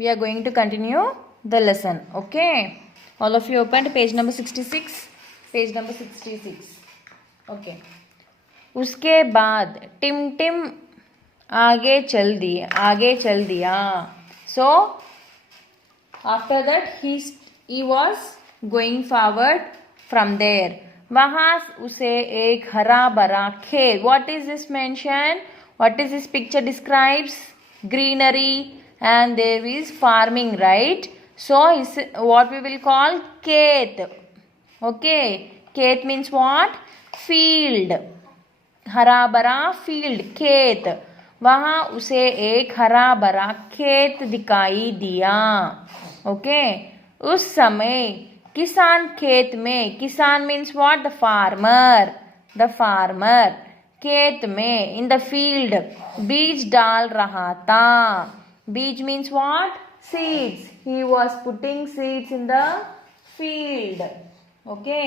we are going to continue the lesson. Okay, all of you open to page number 66. Page number 66. Okay. उसके बाद Tim Tim आगे चल दिया. So after that he was going forward from there. वहां उसे एक हरा भरा खेत. What is this mention? What is this picture describes? Greenery, and there is farming, right? So what we will call khet. Okay, khet means what? Field. हरा भरा field, खेत. वहां उसे एक हरा भरा खेत दिखाई दिया. ओके, उस समय किसान खेत में, किसान means what? The farmer. The farmer खेत में, इन द फील्ड, बीज डाल रहा था. बीज means what? Seeds. He was putting seeds in the field. Okay,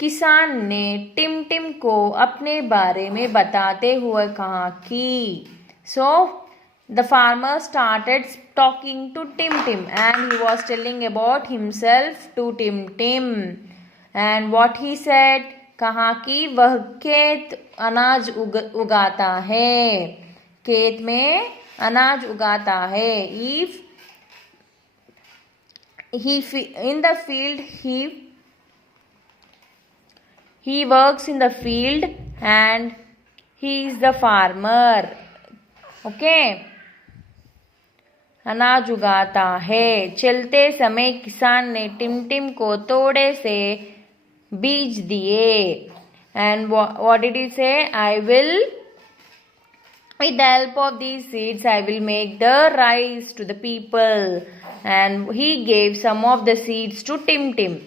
किसान ने टिम टिम को अपने बारे में बताते हुए कहा कि so the farmer started talking to Tim Tim and he was telling about himself to Tim Tim. And what he said, कहा कि वह खेत अनाज उगाता है. खेत में अनाज उगाता है. If he in the field he works in the field and he is the farmer. Okay, अनाज उगाता है. चलते समय किसान ने टिम टिम को थोड़े से बीज दिए. And what did he say? I will, with the help of these seeds, I will make the rice to the people. And he gave some of the seeds to Tim Tim.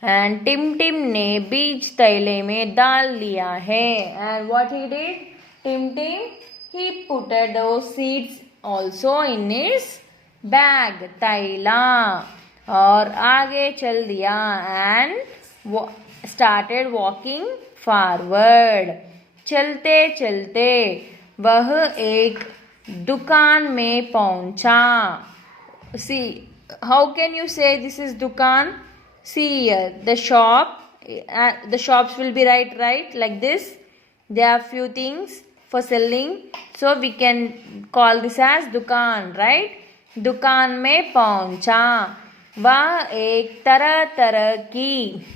And Tim Tim ने बीज तैले में डाल लिया है. And what he did? Tim Tim, he put those seeds also in his bag, तैला, और आगे चल दिया. And started walking forward. चलते चलते वह एक दुकान में पहुंचा. See, how can you say this is दुकान? See here, the shop, the shops will be right like this. There are few things for selling, so we can call this as दुकान, right? दुकान में पहुंचा. वह एक तरह की,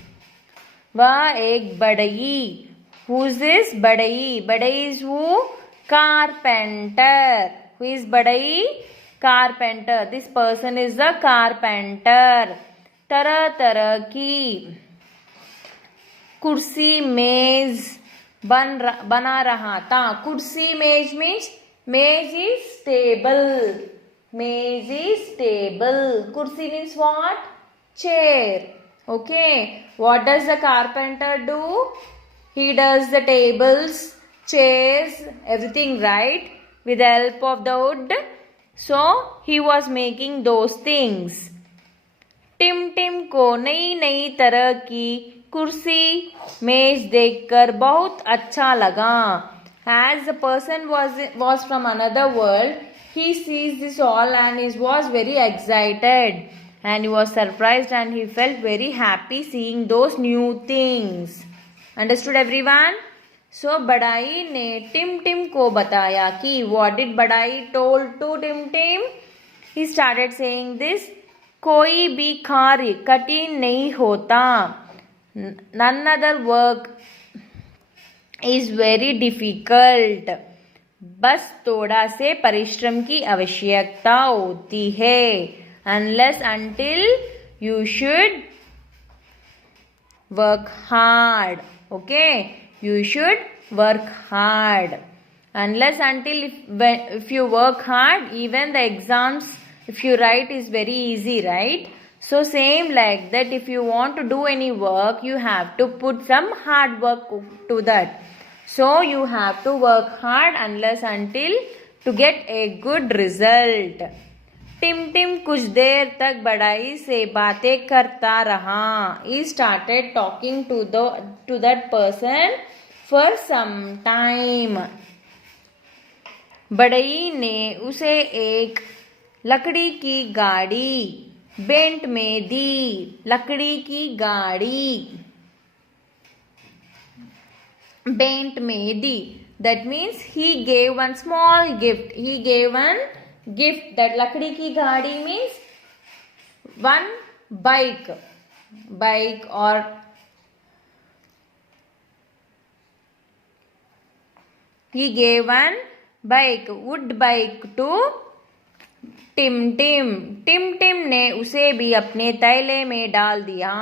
वह एक बढ़ई. Who is this? बढ़ई. बढ़ई is who? Carpenter. Who is बढ़ई? Carpenter. This person is the carpenter. तरह की कुर्सी मेज बना रहा था. कुर्सी मेज मीन्स, मेज इज टेबल. मेज इज टेबल. कुर्सी means what? Chair. Okay, what does the carpenter do? He does the tables, chairs, everything, right, with the help of the wood. So he was making those things. Tim Tim को नई तरह की कुर्सी मेज देखकर बहुत अच्छा लगा. As the person was from another world, he sees this all and was very excited and he was surprised and he felt very happy seeing those new things. Understood everyone? So बढ़ाई ने Tim Tim को बताया कि what did बढ़ाई told to Tim Tim? He started saying this. कोई भी कार्य कठिन नहीं होता. None other work is very difficult. बस थोड़ा से परिश्रम की आवश्यकता होती है. Unless until you should work hard. Okay, you should work hard. Unless until if you work hard, even the exams if you write is very easy, right? So same like that, if you want to do any work, you have to put some hard work to that. So you have to work hard unless until to get a good result. Tim Tim कुछ देर तक बढ़ाई से बातें करता रहा. He started talking to that person for some time. बढ़ई ने उसे एक लकड़ी की गाड़ी बेंट में दी। लकड़ी की गाड़ी बेंट में दी. That means he gave one small gift. He gave one gift. That लकड़ी की गाड़ी means one bike. Bike or he gave one bike, wood bike to Tim Tim. Tim Tim ने उसे भी अपने तैले में डाल दिया.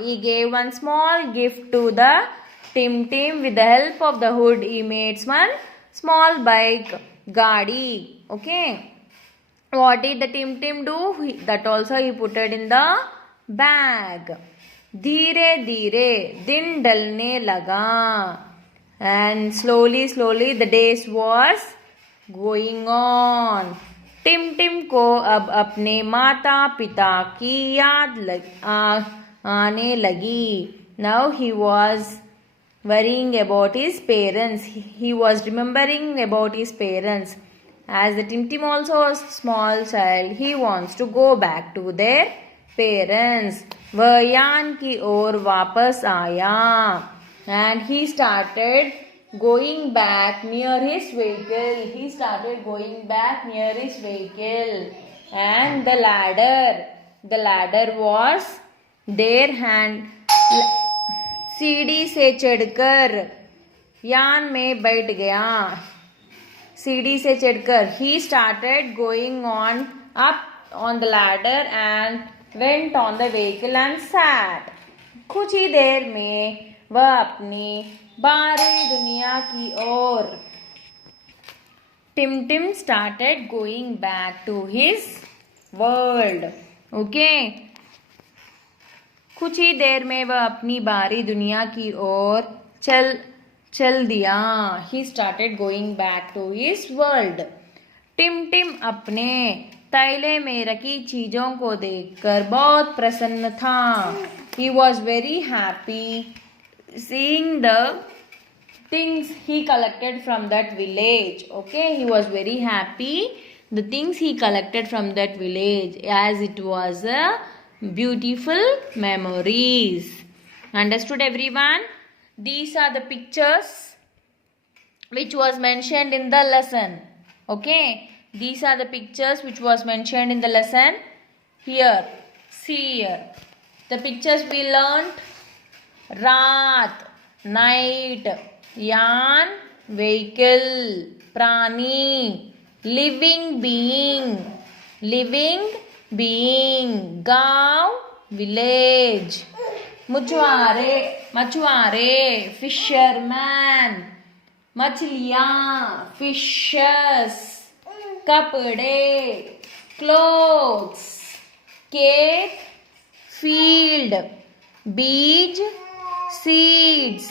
He gave one small gift to the Tim Tim. With the help of the hood he made one small bike, gaadi. Okay. What did the Tim Tim do? That also he put it in the bag. धीरे धीरे दिन ढलने लगा. And slowly the days was going on. Tim Tim को अब अपने माता पिता की याद आने लगी. Now he was worrying about his parents. He was remembering about his parents. As the Tim Tim also was a small child, he wants to go back to their parents. वह यान की ओर वापस आया. And he started going back near his vehicle. He started going back near his vehicle. And the ladder was their hand. सीढ़ी से चढ़कर यान में बैठ गया. सीढ़ी से चढ़कर he started going on up on the ladder and went on the vehicle and sat. कुछ ही देर में वह अपनी बाहरी दुनिया की ओर. Tim Tim started going back to his world. Okay. कुछ ही देर में वह अपनी बाहरी दुनिया की ओर चल दिया. He started going back to his world. Tim Tim अपने तैले में रखी चीजों को देखकर बहुत प्रसन्न था. He was very happy seeing the things he collected from that village. Okay, he was very happy the things he collected from that village, as it was a beautiful memories. Understood, everyone? These are the pictures which was mentioned in the lesson. Okay, these are the pictures which was mentioned in the lesson. Here, see here. The pictures we learnt: raat, night, yan, vehicle, prani, living being, gav, village, मछुआरे, fisherman, मछलियाँ, fishes, कपड़े, clothes, खेत, field, बीज, seeds,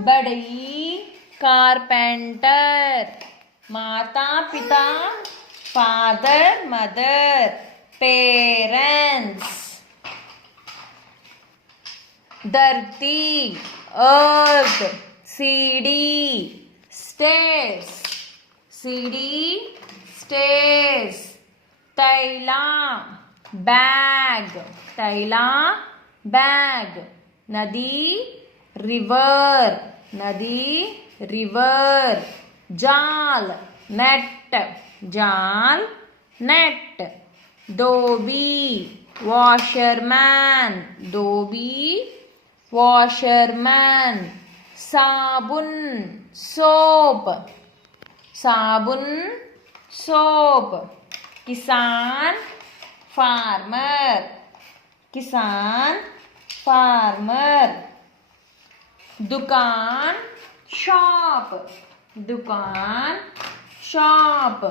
बढ़ई, carpenter, माता पिता, father, mother, parents, धरती, earth, सीढ़ी, stairs, तैला, bag, नदी, river, जाल, net, धोबी, washerman, साबुन, soap, किसान, farmer, दुकान, shop,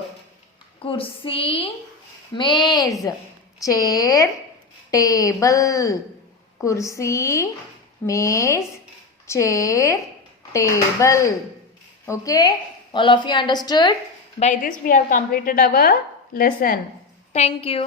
कुर्सी, मेज, chair, table, कुर्सी, मेज, chair, table. Okay, all of you understood? By this we have completed our lesson. Thank you.